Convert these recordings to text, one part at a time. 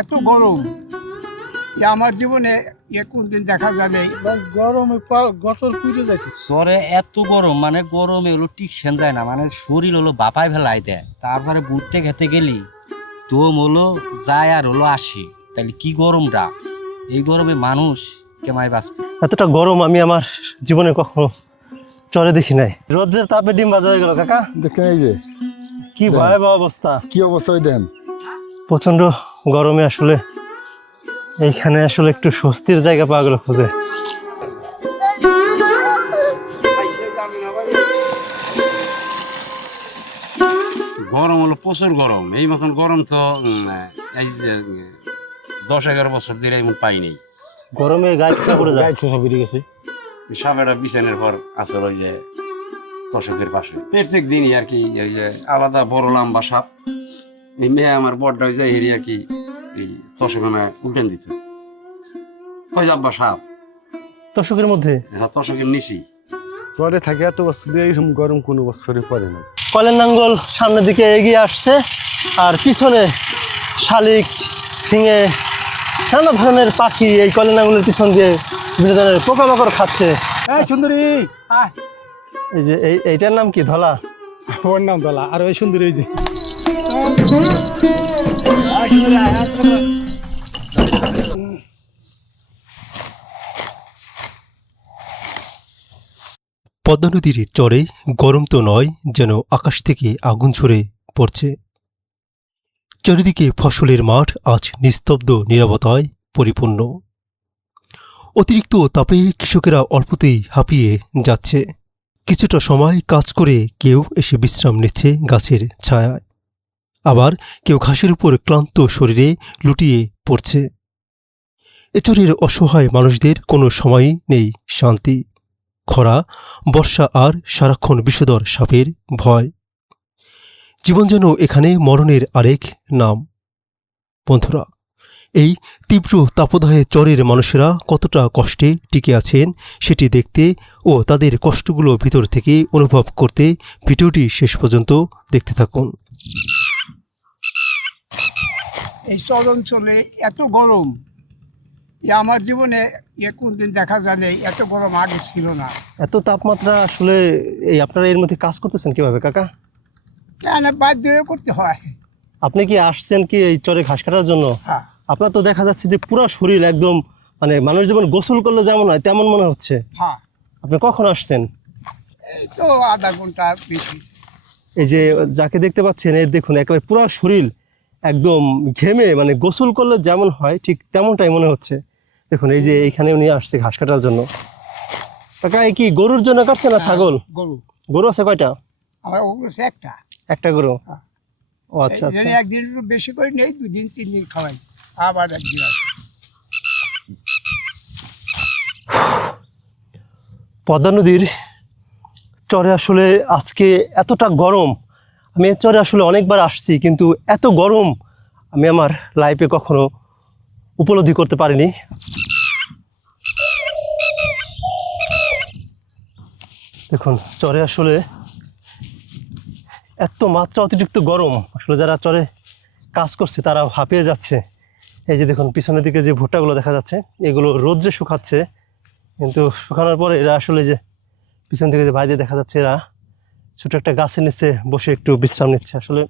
এত গরম আমার জীবনে কোনদিন দেখা যাবে। গরমে গতর পুড়ে যাচ্ছে। জ্বরে এত গরম মানে গরমে হলো টিকসেন যায় না, মানে শরীর হলো বাপায় ফেলাই দেয়। তারপরে ঘুরতে খেতে গেলি দম হলো যায় আর হলো আসি, তাহলে কি গরমটা! এই গরমে মানুষ কেমায় বাঁচবে? এতটা গরম আমি আমার জীবনে কখনো চরে দেখি নাই। রোদ্রের তাপে ডিম ভাজা হয়ে গেল কাকা। দেখেন এই যে কি ভয়াবহ অবস্থা, কি অবস্থা ওই দেন। প্রচন্ড গরমে আসলে এইখানে আসলে একটু স্বস্তির জায়গা পাওয়া গেল খুঁজে। গরম হলো প্রচুর গরম। এই মতন গরম তো এই 10-11 বছর ধরে এমন পাই নাই। গরমে গায়ে ঠোসা পড়ে যায়। বেরিয়ে গেছে। সাপেরা বিছানের পর আছে ওই যে তোষকের পাশে প্রত্যেক দিনই আর কি এই যে আলাদা বড় লম্বা সাপ। এই মেয়ে আমার বড়টা হয়ে যায় হেরি আর কি এই তোষকে উল্টেন দিত। ওই যাব্বা সাপ দর্শকের মধ্যে তোষকের নিচি চরে থাকে এত বছর দিয়ে এইরকম গরম কোনো বছরে পড়ে না। কলের নাঙ্গল সামনের দিকে এগিয়ে আসছে, আর পিছনে শালিক, ফিঙে, নানা ধরনের পাখি এই কলের নাঙ্গলের পিছন দিয়ে বিভিন্ন ধরনের পোকামাকড় খাচ্ছে। এই সুন্দরী, এই যে এইটার নাম কি? ধলা? ওর নাম দলা। আর ওই সুন্দরী এই যে পদ্মা নদীর চরে গরম তো নয়, যেন আকাশ থেকে আগুন ঝরে পড়ছে। চারিদিকে ফসলের মাঠ আজ নিস্তব্ধ নীরবতায় পরিপূর্ণ। অতিরিক্ত তাপে কৃষকেরা অল্পতেই হাঁপিয়ে যাচ্ছে। কিছুটা সময় কাজ করে কেউ এসে বিশ্রাম নিচ্ছে গাছের ছায়ায়, আবার কেউ ঘাসের উপর ক্লান্ত শরীরে লুটিয়ে পড়ছে। এ চরের অসহায় মানুষদের কোনো সময়ই নেই শান্তি। খরা, বর্ষা আর সারাক্ষণ বিষধর সাপের ভয়। জীবন যেন এখানে মরণের আরেক নাম। বন্ধুরা, এই তীব্র তাপদাহে চরের মানুষেরা কতটা কষ্টে টিকে আছেন সেটি দেখতে ও তাদের কষ্টগুলো ভিতর থেকে অনুভব করতে ভিডিওটি শেষ পর্যন্ত দেখতে থাকুন। এই চর অঞ্চলে এত গরম আমার জীবনে কোনদিন দেখা যায় নাই। এত গরম আগে ছিল না। এত তাপমাত্রা আসলে এই আপনারা এর মধ্যে কাজ করতেছেন কিভাবে কাকা? কেন বাধ্য হয়ে করতে হয়। আপনি কি আসছেন কি এই চরে ঘাস কাটার জন্য? হ্যাঁ আপনার তো দেখা যাচ্ছে যে পুরো শরীর একদম, মানে মানুষ যেমন গোসল করলে যেমন হয় তেমন মনে হচ্ছে। হ্যাঁ, আপনি কখন আসছেন? এই তো আধা ঘন্টা বেশি। এই যে যাকে দেখতে পাচ্ছেন এর দেখুন একেবারে পুরো শরীর একদম ঘেমে, মানে গোসল করলে যেমন হয় ঠিক তেমনটাই মনে হচ্ছে। দেখুন এই যে এইখানে উনি আসছে ঘাস কাটার জন্য। কাকা এই কি গরুর জন্য কাটছে না ছাগল? গরু। গরু আছে কয়টা? আমার ওগুলো একটা। একটা গরু। হ্যাঁ। ও আচ্ছা এই আচ্ছা। জন্য একদিন একটু বেশি করে নেই, 2-3 দিন খাওয়াই, আবার একদিন আসে। পদ্মা নদীর চরে আসলে আজকে এতটা গরম, আমি এর চরে আসলে অনেকবার আসছি, কিন্তু এত গরম আমি আমার লাইফে কখনো উপলব্ধি করতে পারিনি। দেখুন চরে আসলে এত মাত্রা অতিরিক্ত গরম, আসলে যারা চরে কাজ করছে তারাও হাঁপিয়ে যাচ্ছে। এই যে দেখুন পিছনের দিকে যে ভুট্টাগুলো দেখা যাচ্ছে এগুলো রোদ্রে শুকাচ্ছে, কিন্তু শুকানোর পরে এরা আসলে যে পিছন থেকে যে বাইরে দেখা যাচ্ছে এরা ছোটো একটা গাছের নিচে বসে একটু বিশ্রাম নিচ্ছে। আসলে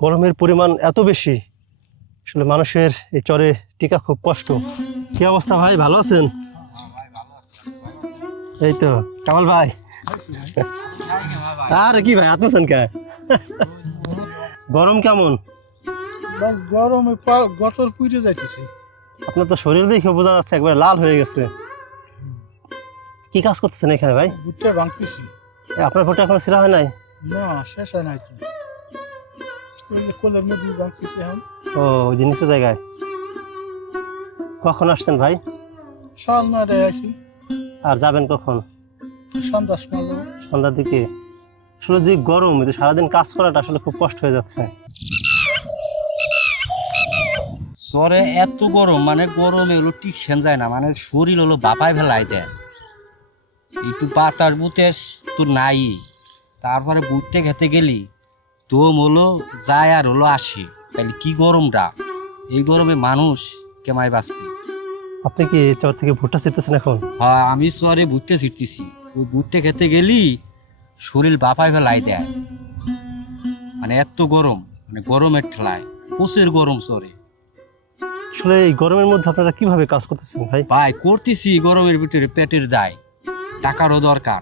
গরমের পরিমাণ এত বেশি, আসলে মানুষের এই চরে টিকা খুব কষ্ট। কি অবস্থা ভাই, ভালো আছেন? এই তো কামাল ভাই। আর কি ভাই আত্মসান কে গরম কেমন? গরমে গতর পুড়ে যাইতেছে। আপনার তো শরীর দেখে বোঝা যাচ্ছে একবার লাল হয়ে গেছে। কি কাজ করতেছেন এখানে ভাই? ভুট্টা ভাঙতেছি। আপনার ভোটটা এখনো ছেঁড়া হয় নাই? না, শেষ হয় নাই তো। কোলের মধ্যে ভাঙতেছি এখন। ও ওই যে নিচু জায়গায়। কখন আসছেন ভাই? সকাল 9টায় আইছি, আর যাবেন কখন? সন্ধ্যার সময় যাবো। সন্ধ্যার দিকে। আসলে যে গরম, এই যে সারাদিন কাজ করাটা আসলে খুব কষ্ট হয়ে যাচ্ছে। জ্বরে এত গরম মানে গরমে হলো টিকসেন যায় না, মানে শরীর হলো বাপায় ফেলাই দেয়। একটু বাতাস বুতেস তো নাই। তারপরে ঘুরতে খেতে গেলি দম হলো যায় আর হলো আসি, তাহলে কি গরমটা! এই গরমে মানুষ কেমায় বাঁচবে। আপনি কি চর থেকে ভুট্টা ছিটতেছেন এখন? হ্যাঁ, আমি চরে ভুট্টে ছিটতেছি। ওই ভুট্টে খেতে গেলি শরীর বাপায় ফেলাই দেয়, মানে এত গরম, মানে গরমের ঠেলায় প্রচুর গরম চরে। আসলে এই গরমের মধ্যে আপনারা কিভাবে কাজ করতেছেন ভাই? ভাই করতেছি গরমের ভিতরে, পেটের দায়, টাকারও দরকার,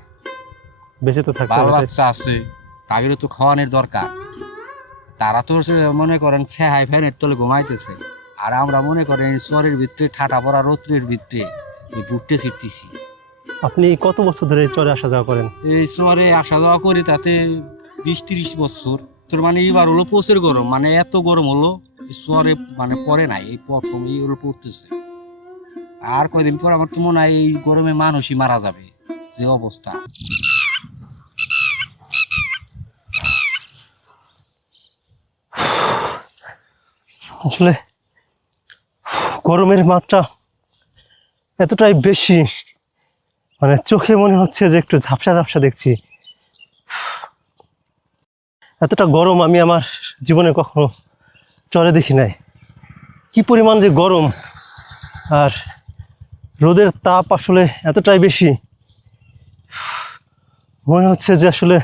বেঁচে তো থাকতে বাল হবে, তাই? বাচ্চা আছে, তাদেরও তো খাওয়ানোর দরকার। তারা তো মনে করেন ছাই ফ্যানের তলে ঘুমাইতেছে, আর আমরা মনে করেন এই চরের ভিতরে ঠাটা পড়া রৌদ্রের ভিতরে এই ভুট্টে ছিটতেছি। আপনি কত বছর ধরে এই চরে আসা যাওয়া করেন? এই চরে আসা যাওয়া করি তাতে 20-30 বছর। তোর মানে এবার হলো প্রচুর গরম, মানে এত গরম হলো এই চরে মানে পড়ে নাই, এই প্রথম এই হলো পড়তেছে। আর কয়দিন পর আমার তো মনে হয় এই গরমে মানুষই মারা যাবে, যে অবস্থা। আসলে গরমের মাত্রা এতটাই বেশি, মানে চোখে মনে হচ্ছে যে একটু ঝাপসা ঝাপসা দেখছি। এতটা গরম আমি আমার জীবনে কখনো চরে দেখি নাই। কি পরিমাণ যে গরম, আর রোদের তাপ আসলে এতটাই বেশি, মনে হচ্ছে যে আসলে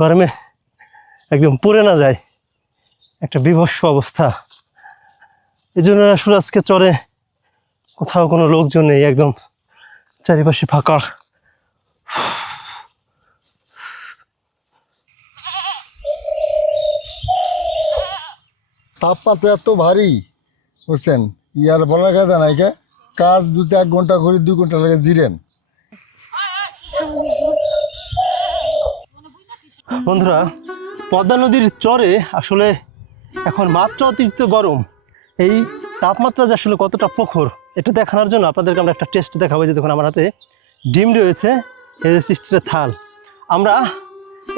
গরমে একদম পুড়ে না যায়, একটা বিভৎস অবস্থা। এই জন্য আসলে আজকে চরে কোথাও কোনো লোকজন নেই, একদম চারিপাশে ফাঁকা। তাপমাত্রা এত ভারী, বুঝছেন, ইয়ার বলার কথা নাই কে, কাজ 2-1 ঘন্টা করে 2 ঘন্টা লাগে জিরেন। বন্ধুরা, পদ্মা নদীর চরে আসলে এখন মাত্রা অতিরিক্ত গরম। এই তাপমাত্রা যে আসলে কতটা প্রখর, এটা দেখানোর জন্য আপনাদেরকে আমরা একটা টেস্ট দেখাবো। যে দেখুন আমার হাতে ডিম রয়েছে, এই যে স্টিলের থাল। আমরা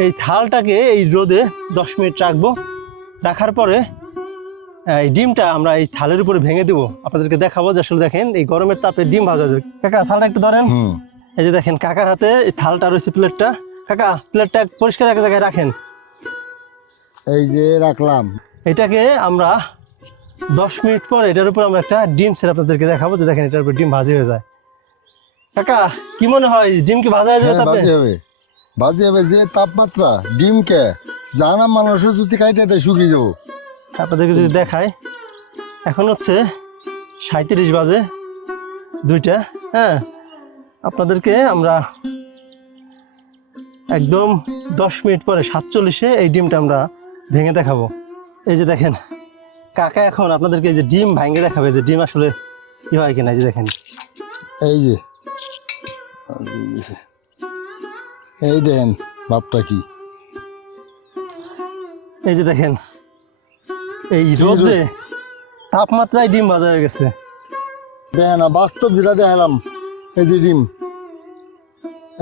এই থালটাকে এই রোদে 10 মিনিট রাখবো, রাখার পরে এই ডিমটা আমরা এই থালের উপরে ভেঙে দেবো, আপনাদেরকে দেখাবো যে আসলে দেখেন এই গরমের তাপে ডিম ভাজা যাবে। কাকা থালটা একটু ধরেন। এই যে দেখেন কাকার হাতে এই থালটা রয়েছে, প্লেটটা। কাকা প্লেটটা পরিষ্কার এক জায়গায় রাখেন। এই যে রাখলাম। এটাকে আমরা 10 মিনিট পর এটার উপর আমরা একটা ডিম ছেড়ে আপনাদেরকে দেখাবো, যে দেখেন এটার উপর ডিম ভাজি হয়ে যায়। কাকা কি মনে হয়, ডিম কি ভাজা হয়ে যাবে? হ্যাঁ, ভাজি হবে, ভাজি হবে। যে তাপমাত্রা, ডিমকে জানা মানুষের যদি কাইটে দেয় শুকিয়ে যাবো। আপনাদেরকে যদি দেখায়, এখন হচ্ছে 37 বাজে 2টা। হ্যাঁ, আপনাদেরকে আমরা একদম 10 মিনিট পরে 47-এ এই ডিমটা আমরা ভেঙে দেখাবো। এই যে দেখেন কাকা এখন আপনাদেরকে এই যে ডিম ভেঙে দেখাবে, যে ডিম আসলে কি হয় কিনা। এই যে দেখেন, এই যে এই দেন ভাবটা কি। এই যে দেখেন এই রোদে তাপমাত্রায় ডিম ভাজা হয়ে গেছে। দেখেন না, বাস্তব যেটা দেখালাম, এই যে ডিম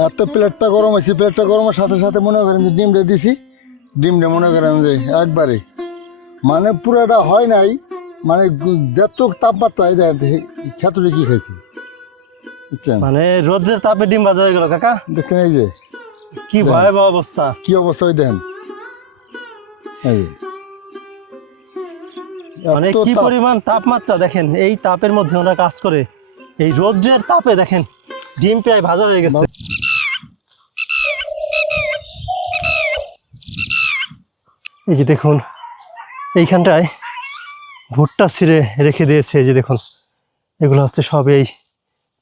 এত প্লেটটা গরম হয়েছে, প্লেটটা গরমের সাথে সাথে মনে করেন যে ডিমটা দিছি, ডিমটা মনে করেন যে একবারে মানে পুরোটা হয় নাই, মানে যত তাপমাত্রা এই দেখেন ক্ষেত্রে কি খাইছি, বুঝছেন, মানে রোদের তাপে ডিম ভাজা হয়ে গেল। কাকা দেখেন এই যে কি ভয়াবহ অবস্থা, কি অবস্থা, ওই দেখেন এই যে। মানে এত কি তাপ। পরিমাণ তাপমাত্রা দেখেন। এই তাপের মধ্যে আমরা কাজ করে, এই রোদের তাপে দেখেন ডিম প্রায় ভাজা হয়ে গেছে। এই যে দেখুন এইখানটায় ভুট্টা ছিঁড়ে রেখে দিয়েছে। এই যে দেখুন এগুলো হচ্ছে সব এই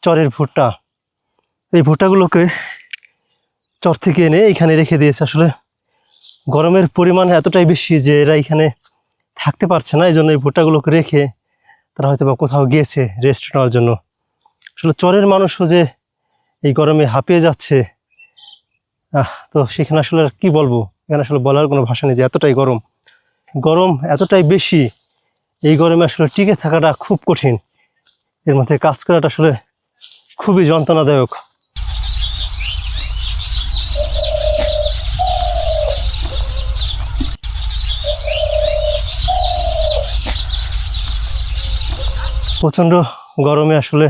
চরের ভুট্টা। এই ভুট্টাগুলোকে চর থেকে এনে এইখানে রেখে দিয়েছে। আসলে গরমের পরিমাণ এতটাই বেশি যে এরা এখানে থাকতে পারছে না, এই জন্য এই ভুট্টাগুলোকে রেখে তারা হয়তো বা কোথাও গিয়েছে রেস্ট নেওয়ার জন্য। আসলে চরের মানুষও যে এই গরমে হাঁপিয়ে যাচ্ছে, তো সেখানে আসলে আর কি বলবো, এখানে আসলে বলার কোনো ভাষা নেই যে এতটাই গরম। গরম এতটাই বেশি, এই গরমে আসলে টিকে থাকাটা খুব কঠিন, এর মধ্যে কাজ করাটা আসলে খুবই যন্ত্রণাদায়ক। প্রচণ্ড গরমে আসলে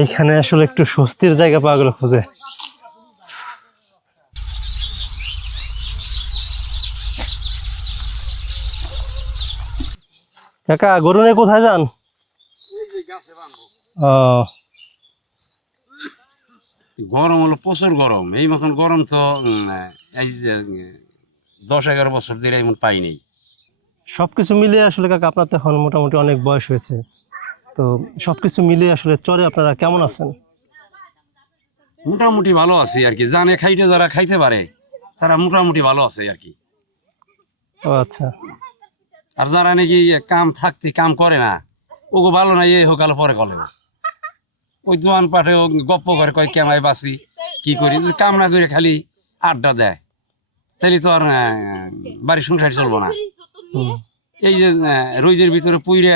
এইখানে আসলে একটু স্বস্তির জায়গা পাওয়া গেল খুঁজে। কাকা গরু নিয়ে কোথায় যান? ও গরম হলো প্রচুর গরম, এই মতন গরম তো এই যে 10-11 বছর ধরে এমন পাই নাই। সবকিছু মিলিয়ে আসলে কাকা আপনার তো এখন মোটামুটি অনেক বয়স হয়েছে, তো সবকিছু মিলিয়ে আসলে চরে আপনারা কেমন আছেন? মোটামুটি ভালো আছে আর কি, জানে খাইতে যারা খাইতে পারে তারা মোটামুটি ভালো আছে আর কি। ও আচ্ছা। আর যারা নাকি কাম থাকতে কাম করে না, ওগো ভালো নাই, এই হোক আলো পরে কলে ওই দোয়ান পাঠে গপ্প করে কয় কেমাই বাসি কি করি, যদি কাম না করে খালি আড্ডা দেয় তাহলে তো আর বাড়ির সংসার চলবো না। এই যে রোদের ভিতরে পুইরে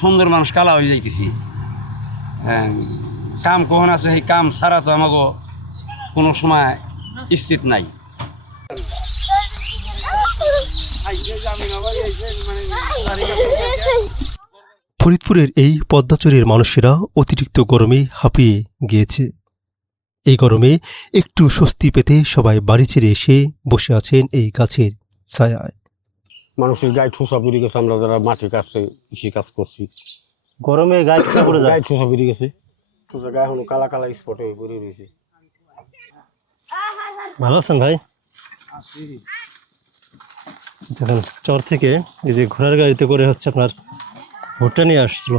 সুন্দর মানুষ কালা হয়ে যাইতেছি, কাম কখন আছে সেই কাম ছাড়া তো আমাকে কোনো সময় স্থিত নাই। ফরিদপুরের এই পদ্মাচরের মানুষেরা অতিরিক্ত গরমে হাঁপিয়ে গিয়েছে। এই গরমে একটু স্বস্তি পেতে সবাই বাড়ি ছেড়ে এসে বসে আছেন এই গাছের ছায়ায়। মানুষের গায়ে ঠোসা পড়ে গেছে, আমরা যারা মাঠে কাটছে কৃষি কাজ করছি, গরমে গায়ে ঠোসা পড়ে যায়। গায়ে ঠোসা পড়ে গেছে, ঠোসা গায়ে এখনো কালা কালা স্পট হয়ে পড়ে রয়েছে। ভালো আছেন ভাই? দেখেন চর থেকে এই যে ঘোড়ার গাড়িতে করে হচ্ছে আপনার ভুট্টা নিয়ে আসছিল।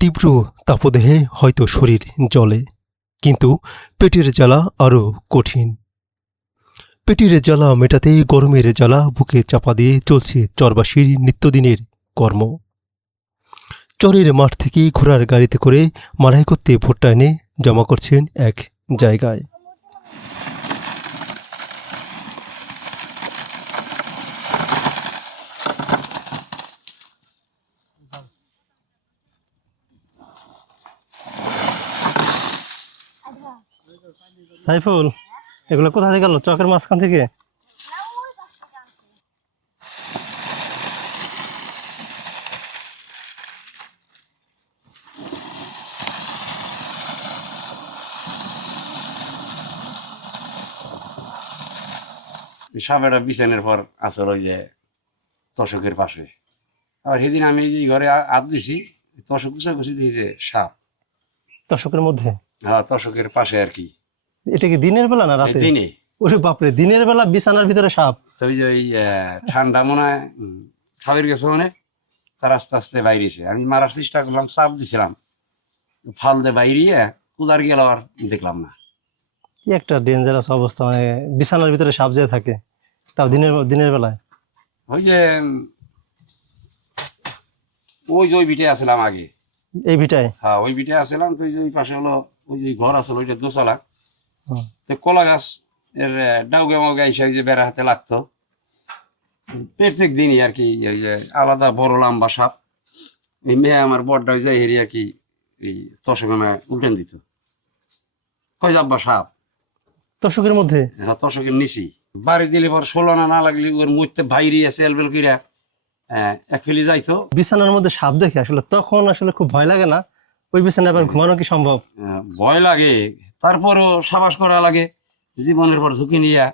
তীব্র তাপদেহে হয়তো শরীর জ্বলে, কিন্তু পেটের জ্বালা আরও কঠিন। পেটের জ্বালা মেটাতে গরমের জ্বালা বুকে চাপা দিয়ে চলছে চরবাসীর নিত্যদিনের কর্ম। চরের মাঠ থেকে ঘোড়ার গাড়িতে করে মাড়াই করতে ভুট্টা এনে জমা করছেন এক জায়গায়। সাইফুল, এগুলো কোথা থেকে গেল? চকের মাঝখান থেকে? সাপেরা বিছানের পর আসল ওই যে তশকের পাশে, আর সেদিন আমি যে ঘরে হাত দিছি, তশক কুচাকুচি দিয়েছে সাপ দশকের মধ্যে? হ্যাঁ, তশকের পাশে আর কি। এটা কি দিনের বেলা না রাতে? দিনে। ওরে বাপরে, দিনের বেলা বিছানার ভিতরে সাপ? তো ওই যে ওই ঠান্ডা মনে হয় খাবের গেছে মানে, তার আস্তে আস্তে বাইরেছে। আমি মারার চেষ্টা করলাম, চাপ দিছিলাম, ফাল দিয়ে বাইরিয়ে কুদার গেল, আর দেখলাম না। কি একটা ডেঞ্জারাস অবস্থা, মানে বিছানার ভিতরে সাপ যে থাকে, তাও দিনের বেলায়। ওই যে ওই বিটে আসলাম আগে, এই ভিটায়? হ্যাঁ, ওই বিটে আসলাম। তো ওই পাশে হলো ওই যে ঘর আসলো, ওইটা দোতলা। হুম। তো কলা গাছ এর ডাউগে মাউগে এসে ওই যে বেড়া হাতে লাগতো প্রত্যেক দিনই আর কি। ওই যে আলাদা বড় লম্বা সাপ, এই মেয়ে আমার বড়টা যায় হেরি আর কি, এই তশকে উল্টেন দিত, কয় যাব্বা সাপ দশকের মধ্যে? হ্যাঁ, তশকের নিচি বাড়ি দিলে পর 16 না লাগলে ওর মধ্যে বাইরে আছে এলবেল কইরা এক ফেলি যাইতো। বিছানার মধ্যে সাপ দেখে আসলে তখন আসলে খুব ভয় লাগে না? ওই বিছানায় আবার ঘুমানো কি সম্ভব? ভয় লাগে, তারপরও সাবাস করা লাগে, জীবনের পর ঝুঁকি নিয়ে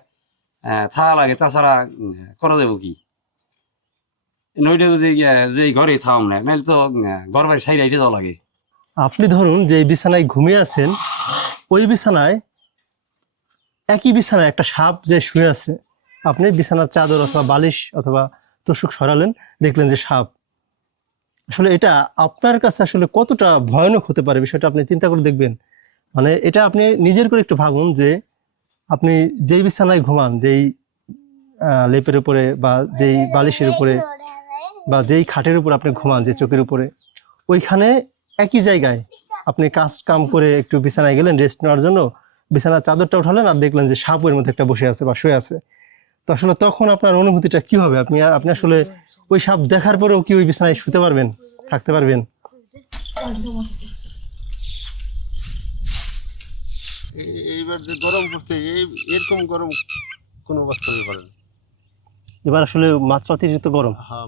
থাকা লাগে, তাছাড়া করা যাবো কি। নইটা যদি যে ঘরে থাম না, নাহলে তো ঘর বাড়ি সাইড আইটে যাওয়া লাগে। আপনি ধরুন যে বিছানায় ঘুমিয়ে আছেন, ওই বিছানায় একই বিছানায় একটা সাপ যে শুয়ে আছে, আপনি বিছানার চাদর অথবা বালিশ অথবা তোষক সরালেন, দেখলেন যে সাপ। আসলে এটা আপনার কাছে আসলে কতটা ভয়ানক হতে পারে, বিষয়টা আপনি চিন্তা করে দেখবেন। মানে এটা আপনি নিজের করে একটু ভাবুন যে আপনি যেই বিছানায় ঘুমান, যেই লেপের উপরে বা যেই বালিশের উপরে বা যেই খাটের উপর আপনি ঘুমান, যে চোখের উপরে, ওইখানে একই জায়গায় আপনি কাজ কাম করে একটু বিছানায় গেলেন রেস্ট নেওয়ার জন্য, বিছানার চাদরটা উঠালেন আর দেখলেন যে সাপের মধ্যে একটা বসে আছে বা শুয়ে আছে। তো আসলে তখন আপনার অনুভূতিটা কি হবে? আপনি আসলে ওই সাপ দেখার পরেও কি ওই বিছানায় শুতে পারবেন, থাকতে পারবেন? এইবার যে গরম পড়ছে, এরকম গরম কোনো বছরই পড়ে না। এবার আসলে মাত্রা অতিরিক্ত গরম। হ্যাঁ,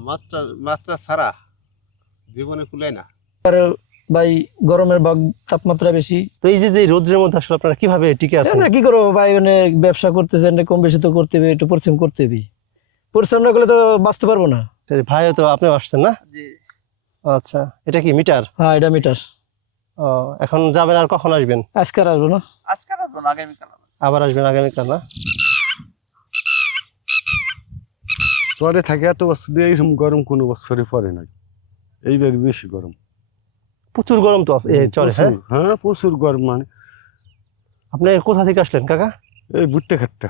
মাত্রা ছাড়া জীবনে কুলায় না ভাই, গরমের তাপমাত্রা বেশি। তো এই যে রোদ্রের মধ্যে আসলে আপনারা কিভাবে টিকে আছেন? না কি করবো ভাই, মানে ব্যবসা করতেছেন, কম বেশি তো করতে হবে, একটু পরিশ্রম করতে হবে। পরিশ্রম না করলে তো বাঁচতে পারবো না। ভাইও তো আপনিও আসছেন না? আচ্ছা, এটা কি মিটার? হ্যাঁ, এটা মিটার। ও, এখন যাবেন আর কখন আসবেন? আজকে আর আসবো না। আবার আসবেন আগামীকাল না? চরে থাকে এত বছর দিয়ে এইরকম গরম কোনো বছরে পরে নাই, এইবার বেশি গরম। প্রচুর গরম তো আছে এই চরে। হ্যাঁ, প্রচুর, হ্যাঁ প্রচুর গরম। মানে আপনি কোথা থেকে আসলেন কাকা? এই ভুট্টা খেতটা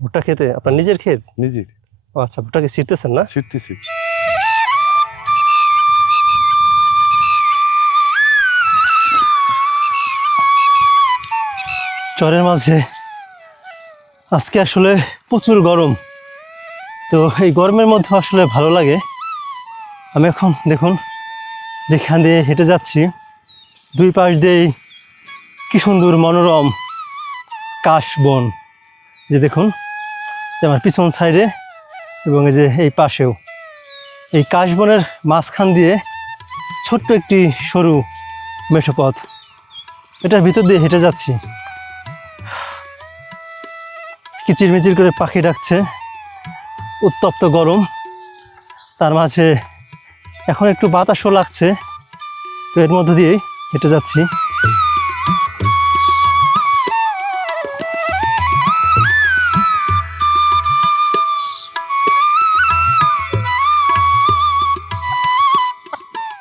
ভুট্টা খেতে? আপনার নিজের ক্ষেত? নিজের ও আচ্ছা, ভুট্টাকে ছিটতেছেন না? ছিটতেছি। চরের মাঝে আজকে আসলে প্রচুর গরম। তো এই গরমের মধ্যে আসলে ভালো লাগে। আমি এখন দেখুন যেখান দিয়ে হেঁটে যাচ্ছি, দুই পাশ দিয়েই কি সুন্দর মনোরম কাশবন। যে দেখুন, যে আমার পিছন সাইডে এবং এই যে এই পাশেও এই কাশবনের মাঝখান দিয়ে ছোট্ট একটি সরু মেঠো পথ, এটার ভিতর দিয়ে হেঁটে যাচ্ছি। কিচিরমিচির করে পাখি ডাকছে, উত্তপ্ত গরম, তার মাঝে এখন একটু বাতাসও লাগছে। তো এর মধ্য দিয়েই হেঁটে যাচ্ছি।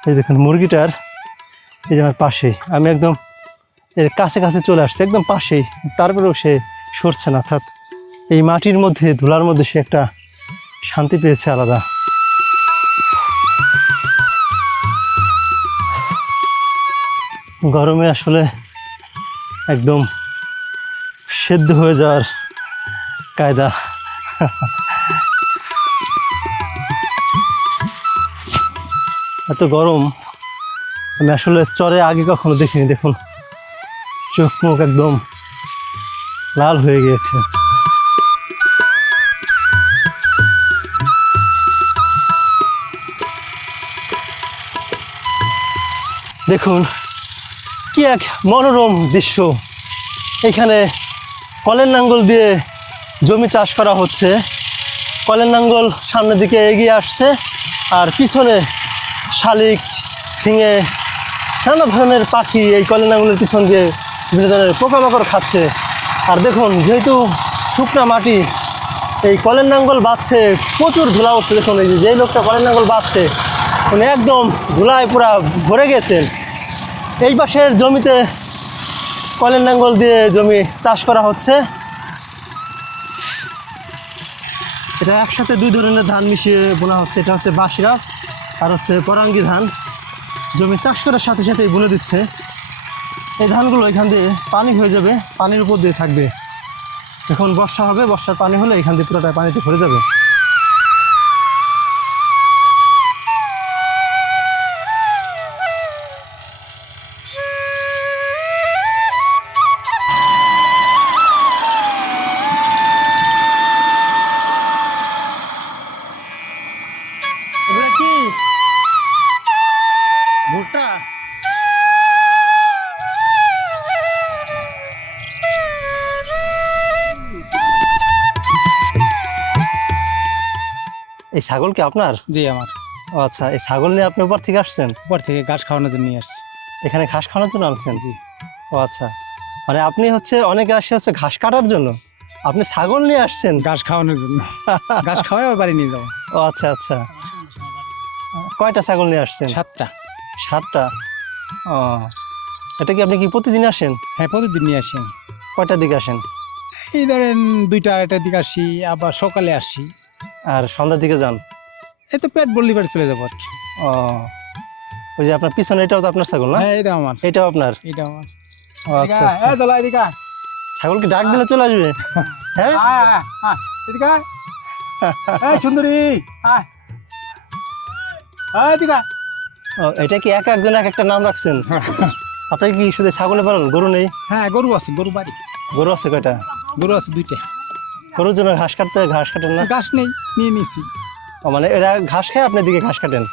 এই দেখুন মুরগিটার, এই যে আমার পাশেই, আমি একদম এর কাছে কাছে চলে আসছে, একদম পাশেই, তারপরেও সে সরছে না। অর্থাৎ এই মাটির মধ্যে, ধুলার মধ্যে সে একটা শান্তি পেয়েছে আলাদা। গরমে আসলে একদম সেদ্ধ হয়ে যাওয়ার কায়দা। এত গরম আমি আসলে চরে আগে কখনো দেখিনি। দেখুন চোখ মুখ একদম লাল হয়ে গিয়েছে। দেখুন কি এক মনোরম দৃশ্য। এখানে কলের নাঙ্গল দিয়ে জমি চাষ করা হচ্ছে। কলের নাঙ্গল সামনের দিকে এগিয়ে আসছে, আর পিছনে শালিক, ফিঙে, নানা ধরনের পাখি এই কলের নাঙ্গলের পিছন দিয়ে বিভিন্ন ধরনের পোকামাকড় খাচ্ছে। আর দেখুন, যেহেতু শুকনা মাটি, এই কলের নাঙ্গল বাজছে, প্রচুর ধুলা উঠছে। দেখুন এই যে লোকটা কলের নাঙ্গল বাজছে, উনি একদম ধুলায় পুরা ভরে গেছেন। এই পাশের জমিতে কলের নাঙ্গল দিয়ে জমি চাষ করা হচ্ছে। এটা একসাথে দুই ধরনের ধান মিশিয়ে বোনা হচ্ছে। এটা হচ্ছে বাসিরাজ আর হচ্ছে পরাঙ্গি ধান। জমি চাষ করার সাথে সাথেই বুনে দিচ্ছে। এই ধানগুলো এখান দিয়ে পানি হয়ে যাবে, পানির উপর দিয়ে থাকবে। এখন বর্ষা হবে, বর্ষার পানি হলে এখান দিয়ে পুরোটা পানিতে ভরে যাবে। কি ভুট্টা? এই ছাগল কি আপনার? জি আমার। ও আচ্ছা, এই ছাগল নিয়ে আপনি উপর থেকে আসছেন? উপর থেকে ঘাস খাওয়ানোর জন্য নিয়ে আসছি। এখানে ঘাস খাওয়ানোর জন্য আনছেন? জি। ও আচ্ছা, মানে আপনি হচ্ছে অনেকে আসে হচ্ছে ঘাস কাটার জন্য, আপনি ছাগল নিয়ে আসছেন ঘাস খাওয়ানোর জন্য। ঘাস খাওয়াই বাড়ি নিয়ে যাবো। ও আচ্ছা আচ্ছা, কয়টা ছাগল নিয়ে আসছেন? 7টা। 7টা? ও, এটা কি আপনি কি প্রতিদিন আসেন? হ্যাঁ, প্রতিদিন নিয়ে আসি। কয়টার দিকে আসেন? এই ধরেন 2টা 2:30টার দিকে আসি, আবার সকালে আসি, আর সন্ধ্যার দিকে যান? এই তো পেট বললি বাড়ি চলে যাবো আর কি। ও, ওই যে আপনার পিছনে এটাও তো আপনার ছাগল না? হ্যাঁ, এটা আমার। এটাও আপনার? এটা আমার। ও আচ্ছা আচ্ছা। এই দলা এদিকে আয়। ছাগলকে ডাক দিলে চলে আসবে? হ্যাঁ, আয়, আয়, আয়, এদিকে আয়। এই সুন্দরী, আয়। এদিকে আয়। ও, এটা কি এক একজন এক একটা নাম রাখছেন? আপনার কি শুধু ছাগলে পালন, গরু নেই? হ্যাঁ, গরু আছে, গরু বাড়ি। গরু আছে কয়টা? গরু আছে 2টা। গরুর জন্য ঘাস কাটেন না? ঘাস নেই, নিয়ে নিছি। ও, মানে এরা ঘাস খায়, আপনার দিকে ঘাস কাটেন?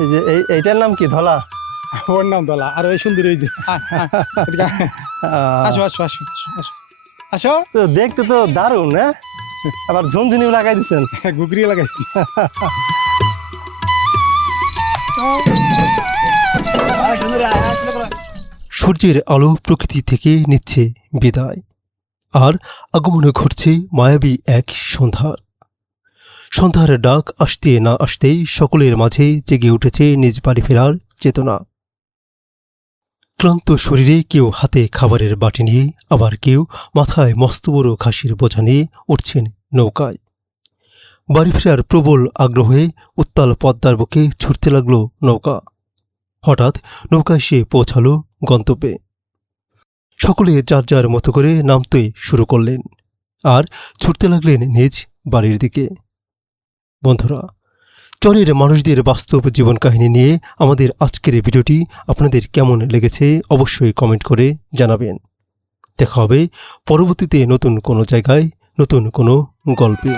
এই যে এইটার নাম কি, ধলা? ওর নাম দলা, আর ওই সুন্দরী ওই যে। আয়, আয়, এদিকে আয়। আসো আসো আসো আসো আসো। তো দেখতে তো দারুণ। হ্যাঁ, আবার ঝুনঝুনিও লাগাই দিচ্ছেন। ঘুগরি লাগাইছি। সূর্যের আলো প্রকৃতি থেকে নিচ্ছে বিদায়, আর আগমনে ঘটছে মায়াবী এক সন্ধ্যার। সন্ধ্যার ডাক আসতে না আসতেই সকলের মাঝে জেগে উঠেছে নিজ বাড়ি ফেরার চেতনা। ক্লান্ত শরীরে কেউ হাতে খাবারের বাটি নিয়ে, আবার কেউ মাথায় মস্ত বড় খাসির বোঝা নিয়ে উঠছেন নৌকায়। বাড়ি ফেরার প্রবল আগ্রহে উত্তাল পদ্মার বুকে ছুটতে লাগল নৌকা। হঠাৎ নৌকা এসে পৌঁছালো গন্তব্যে। সকলে যার যার মতো করে নামতে শুরু করলেন আর ছুটতে লাগলেন নিজ বাড়ির দিকে। বন্ধুরা, চরের মানুষদের বাস্তব জীবন কাহিনী নিয়ে আমাদের আজকের ভিডিওটি আপনাদের কেমন লেগেছে অবশ্যই কমেন্ট করে জানাবেন। দেখা হবে পরবর্তীতে নতুন কোনো জায়গায় নতুন কোনো গল্পে।